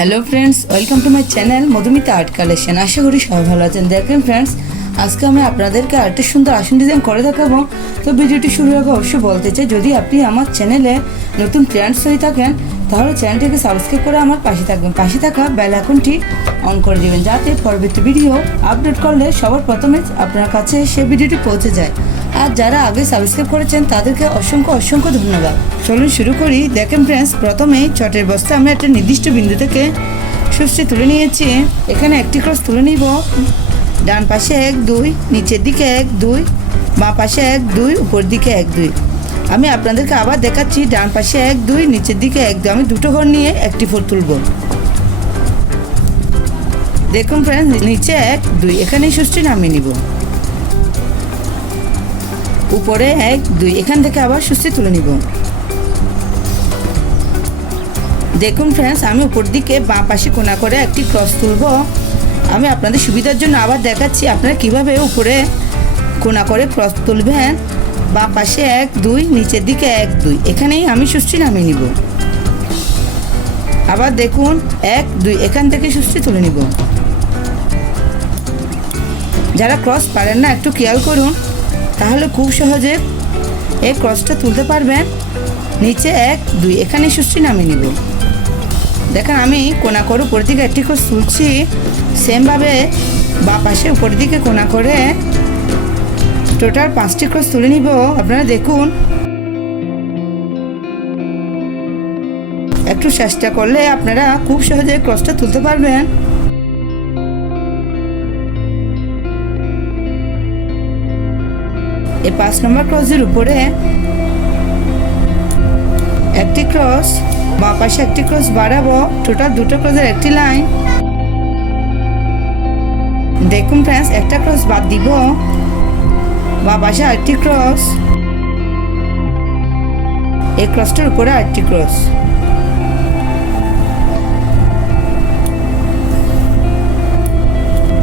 Hello friends, welcome to my channel Madhumita art collection. আশা করি সবাই ভালো আছেন। দেখেন ফ্রেন্ডস, আজকে আমি আপনাদেরকে আরেকটা সুন্দর আসন ডিজাইন করে দেখাবো। তো ভিডিওটি শুরু আগে অবশ্যই বলতে চাই, যদি আপনি আমার চ্যানেলে নতুন ফ্রেন্ডস হয়ে থাকেন তাহলে চ্যানেলটিকে সাবস্ক্রাইব করে আমার পাশে থাকবেন, পাশে থাকা বেল আইকনটি অন করে দেবেন, যাতে পরবর্তী ভিডিও আপলোড করলে সবার প্রথমে আপনার কাছে সে ভিডিওটি পৌঁছে যায়। আর যারা আগে সাবস্ক্রাইব করেছেন তাদেরকে অসংখ্য ধন্যবাদ। চলুন শুরু করি। দেখেন ফ্রেন্ডস, প্রথমেই চটের বস্তা আমি একটা নির্দিষ্ট বিন্দু থেকে সুস্থি তুলে নিয়েছি। এখানে একটি ক্রস তুলে নিব। ডান পাশে 1 2, নিচের দিকে 1 2, বাঁ পাশে 1 2, উপর দিকে 1 2। আমি আপনাদেরকে আবার দেখাচ্ছি। ডান পাশে 1 2, নিচের দিকে 1 2। আমি দুটো ঘর নিয়ে একটি ফোর তুলব। দেখুন ফ্রেন্ডস, নিচে 1 2, এখানেই সুস্থি নামিয়ে নিব। উপরে 1 2, এখান থেকে আবার সুস্থি তুলে নিব। দেখুন ফ্রেন্ডস, আমি উপর দিকে বাঁ পাশে কোণা করে একটি ক্রস তুলব। আমি আপনাদের সুবিধার জন্য আবার দেখাচ্ছি আপনারা কিভাবে উপরে কোণা করে ক্রস তুলবেন। বাঁ পাশে 1 2, নিচের দিকে 1 2, এখানেই আমি সুস্থি নামিয়ে নিব। আবার দেখুন 1 2, এখান থেকে সুস্থি তুলে নিব। যারা ক্রস পারেন না একটু খেয়াল করুন, তাহলে খুব সহজে এই ক্রসটা তুলতে পারবেন। নিচে 1 2, এখানে সুস্থি নামিয়ে নিব। দেখেন আমি কোণা করে উপর দিকে একটি ক্রস তুলছি। সেমভাবে বাঁ পাশে উপর দিকে কোণা করে টোটাল 5টি ক্রস তুলে নিব। আপনারা দেখুন, একটু চেষ্টা করলে আপনারা খুব সহজে ক্রসটা তুলতে পারবেন। এই 5 নম্বর ক্রসের উপরে একটি ক্রস, বাঁ পাশে একটি ক্রস বাড়াবো। টোটাল দুটো ক্রসের একটি লাইন। দেখুন ফ্রেন্ডস, একটা ক্রস বাদ দিব। বাঁ পাশে আরেকটি ক্রস, এই ক্রসটার উপরে আরেকটি ক্রস।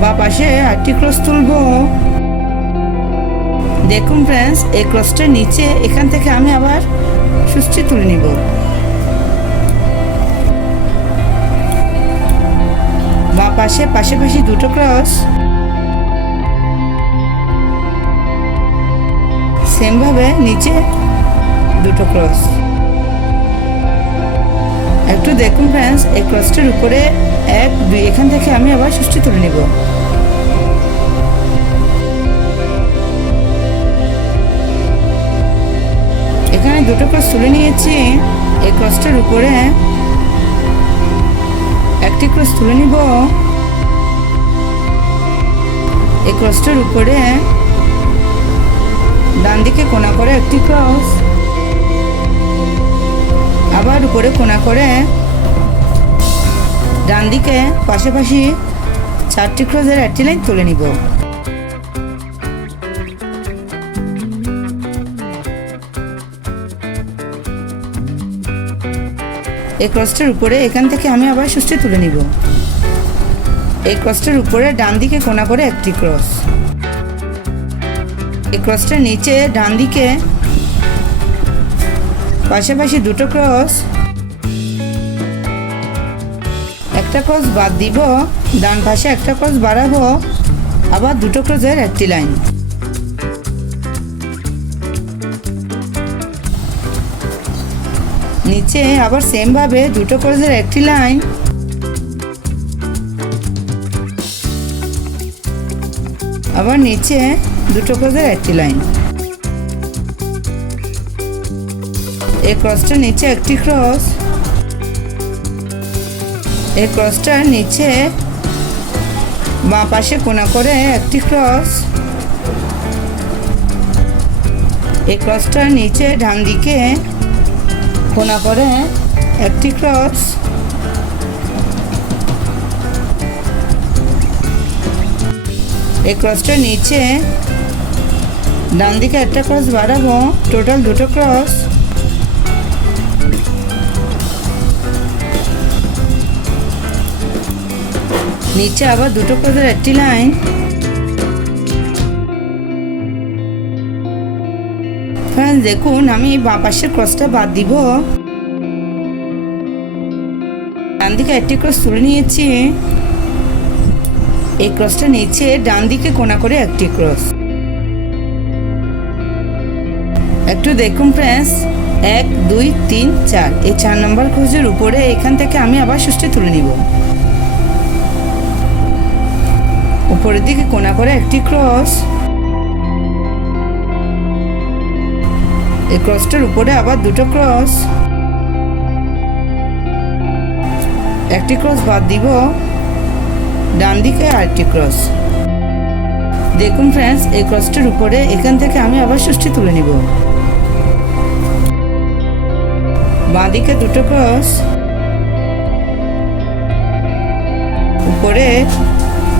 বাঁ পাশে আরেকটি ক্রস তুলব। দেখুন ফ্রেন্ডস, এই ক্রসটার নিচে এখান থেকে আমি আবার সুস্থি তুলে নিব। বাঁ পাশে পাশাপাশি দুটো ক্রস, সেমভাবে নিচে দুটো ক্রস। একটু দেখুন ফ্রেন্ডস, এই ক্রসটার উপরে 1 2, এখান থেকে আমি আবার সুস্থি তুলে নিব। এখানে দুটো ক্রস তুলে নিয়েছি। এই ক্রসটার উপরে একটি ক্রস তুলে নিব। এই ক্রসটার উপরে ডান দিকে কোণা করে একটি ক্রস, আবার উপরে কোণা করে ডান দিকে পাশাপাশি 4টি ক্রসের একটি লাইন তুলে নিব। এই ক্রসটার উপরে এখান থেকে আমি আবার সুস্থি তুলে নিব। এই ক্রসটার উপরে ডান দিকে কোণা করে একটি ক্রস। এই ক্রসটার নিচে ডান দিকে পাশাপাশি দুটো ক্রস, একটা ক্রস বাদ দিব। ডান পাশে একটা ক্রস বাড়াবো, আবার দুটো ক্রসের একটি লাইন। নিচে আবার সেমভাবে দুটো ক্রসের একটি লাইন। আবার নিচে দুটো ক্রসের একটি লাইন। এই ক্রসটার নিচে একটি ক্রস, এই ক্রসটার নিচে বাঁ পাশে কোণা করে একটি ক্রস, এই ক্রসটার নিচে ডান দিকে কোণা করে একটি ক্রস, এই ক্রসটার নিচে ডান দিকে একটা ক্রস বাড়াবো। টোটাল দুটো ক্রস। নিচে আবার দুটো ক্রসের একটি লাইন। ফ্রেন্ডস দেখুন, আমি বাঁ পাশের ক্রসটা বাদ দিব। ডান দিকে একটি ক্রস তুলে নিয়েছি। এই ক্রসটা নিচে ডান দিকে কোণা করে একটি ক্রস। একটু দেখুন ফ্রেন্ডস, 1 2 3 4 এই 4 নম্বর ক্রসের উপরে এখান থেকে আমি আবার সুষ্টি তুলে নিব। উপরের দিকে কোণা করে একটি ক্রস। এই ক্রসটার উপরে আবার দুটো ক্রস। একটি ক্রস বাদ দিব, ডান দিকে আরেকটি ক্রস। দেখুন ফ্রেন্ডস, এই ক্রসটার উপরে এখান থেকে আমি আবার সুষ্টি তুলে নিব। বাঁ দিকে দুটো ক্রস, উপরে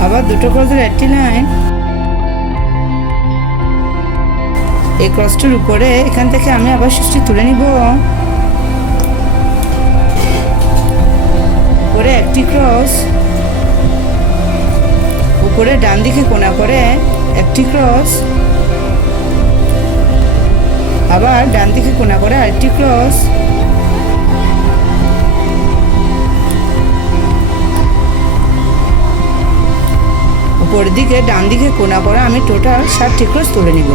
আবার দুটো ক্রসের একটি লাইন। এই ক্রসটার উপরে এখান থেকে আমি আবার সুষ্টি তুলে নিব। উপরে একটি ক্রস, উপরে ডান দিকে কোণা করে একটি ক্রস, আবার ডান দিকে কোণা করে আরেকটি ক্রস। উপরের দিকে ডান দিকে কোণা করে আমি টোটাল 7টি ক্রস তুলে নিব।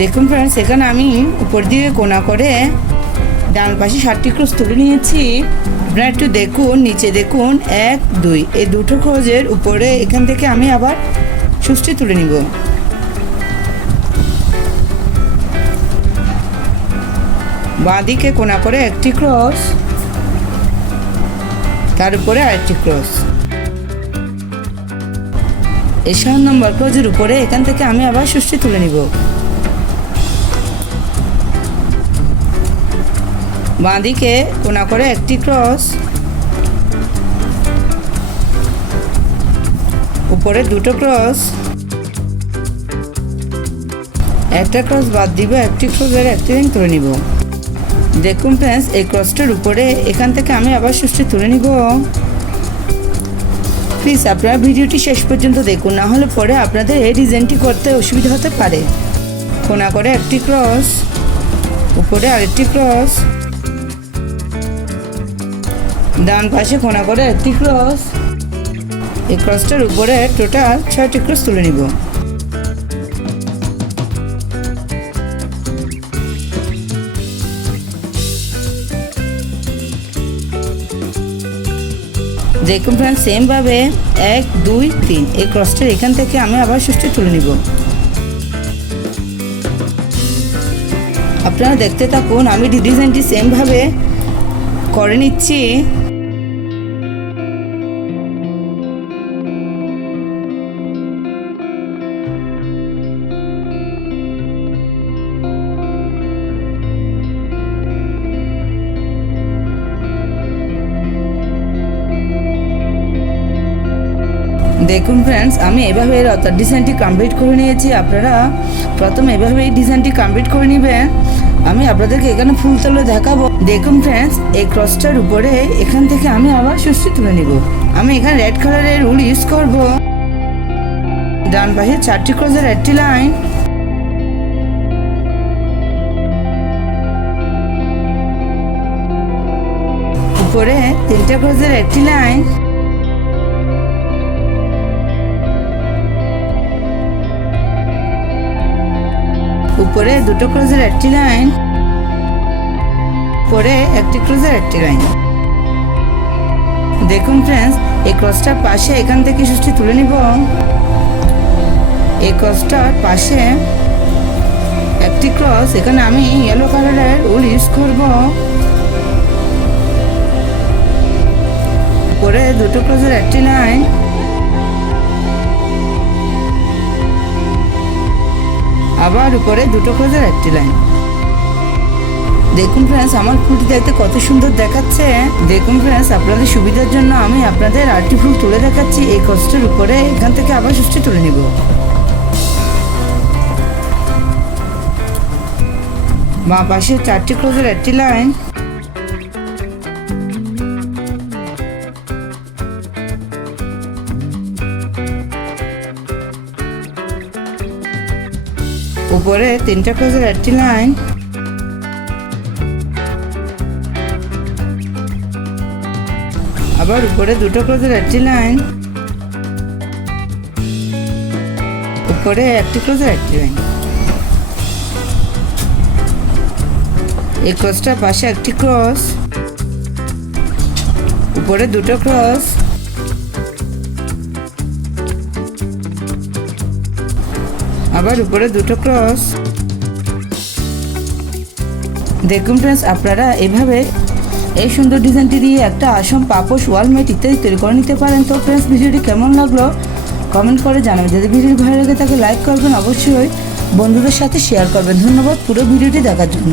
দেখুন ফ্রেন্ডস, এখানে আমি উপর দিকে কোণা করে ডান পাশে 7টি ক্রস তুলে নিয়েছি। আপনারা একটু দেখুন, নিচে দেখুন 1 2 এই দুটো ক্রসের উপরে এখান থেকে আমি আবার সুষ্টি তুলে নিব। বাঁ দিকে কোণা করে একটি ক্রস, তার উপরে আরেকটি ক্রস। এই 7 নম্বর ক্রসের উপরে এখান থেকে আমি আবার সুষ্টি তুলে নিব। বাঁ দিকে কোণা করে একটি ক্রস, উপরে দুটো ক্রস। একটা ক্রস বাদ দিব, একটি ক্রসের একটি লাইন তুলে নিব। দেখুন ফ্রেন্ডস, এই ক্রসটার উপরে এখান থেকে আমি আবার সুষ্টি তুলে নিব। প্লিজ আপনারা ভিডিওটি শেষ পর্যন্ত দেখুন, না হলে পরে আপনাদের এই ডিজাইনটি করতে অসুবিধা হতে পারে। কোণা করে একটি ক্রস, উপরে আরেকটি ক্রস, ডান পাশে কোণা করে একটি ক্রস। এই ক্রসটার উপরে টোটাল 6টি ক্রস তুলে নিব। দেখুন ফ্রেন্ডস, সেম ভাবে 1 2 3 এই ক্রসটার এখান থেকে আমি আবার সুষ্টি তুলে নিব। আপনারা দেখতে থাকুন, আমি ডিজাইনটি সেম ভাবে করে নিচ্ছি। দেখুন ফ্রেন্ডস, আমি এভাবে রতার ডিজাইনটি কমপ্লিট করে নিয়েছি। আপনারা প্রথমে এভাবে এই ডিজাইনটি কমপ্লিট করে নেবেন। আমি আপনাদেরকে এখানে ফুল তুলে দেখাবো। দেখুন ফ্রেন্ডস, এই ক্রসটার উপরে এখান থেকে আমি আবার সুষ্টি তুলে নিব। আমি এখানে রেড কালারের উল ইউজ করব। ডান পাশে 4টি ক্রসের একটি লাইন, উপরে 3টে ক্রসের একটি লাইন, উপরে 2টো ক্রসের একটি লাইন, পরে একটি ক্রসের একটি লাইন। দেখুন ফ্রেন্ডস, এই ক্রসটার পাশে এখান থেকে সুষ্টি তুলে নিব। এই ক্রসটার পাশে একটি ক্রস, এখানে আমি ইয়েলো কালারের উল ইউজ করব। উপরে 2টো ক্রসের একটি লাইন, আবার উপরে 2টো ক্রসের একটি লাইন। দেখুন ফ্রেন্ডস, আমার ফুলটি দেখতে কত সুন্দর দেখাচ্ছে। দেখুন ফ্রেন্ডস, আপনাদের সুবিধার জন্য আমি আপনাদের আরেকটি ফুল তুলে দেখাচ্ছি। এই ক্রসটার উপরে এখান থেকে আবার সুষ্টি তুলে নিব। বাঁ পাশে 4টি ক্রসের একটি লাইন, উপরে 3টা ক্রসের একটি লাইন, আবার উপরে 2টো ক্রসের একটি লাইন, উপরে একটি ক্রসের একটি লাইন। এই ক্রসটার পাশে একটি ক্রস, উপরে 2টো ক্রস, আবার উপরে 2টো ক্রস। দেখুন ফ্রেন্ডস, আপনারা এভাবে এই সুন্দর ডিজাইনটি দিয়ে একটা আসন, পাপোশ, ওয়ালমেট ইত্যাদি তৈরি করে নিতে পারেন। তো ফ্রেন্ডস, ভিডিওটি কেমন লাগলো কমেন্ট করে জানাবেন। যদি ভিডিওটি ভালো লাগে তাকে লাইক করবেন, অবশ্যই বন্ধুদের সাথে শেয়ার করবেন। ধন্যবাদ পুরো ভিডিওটি দেখার জন্য।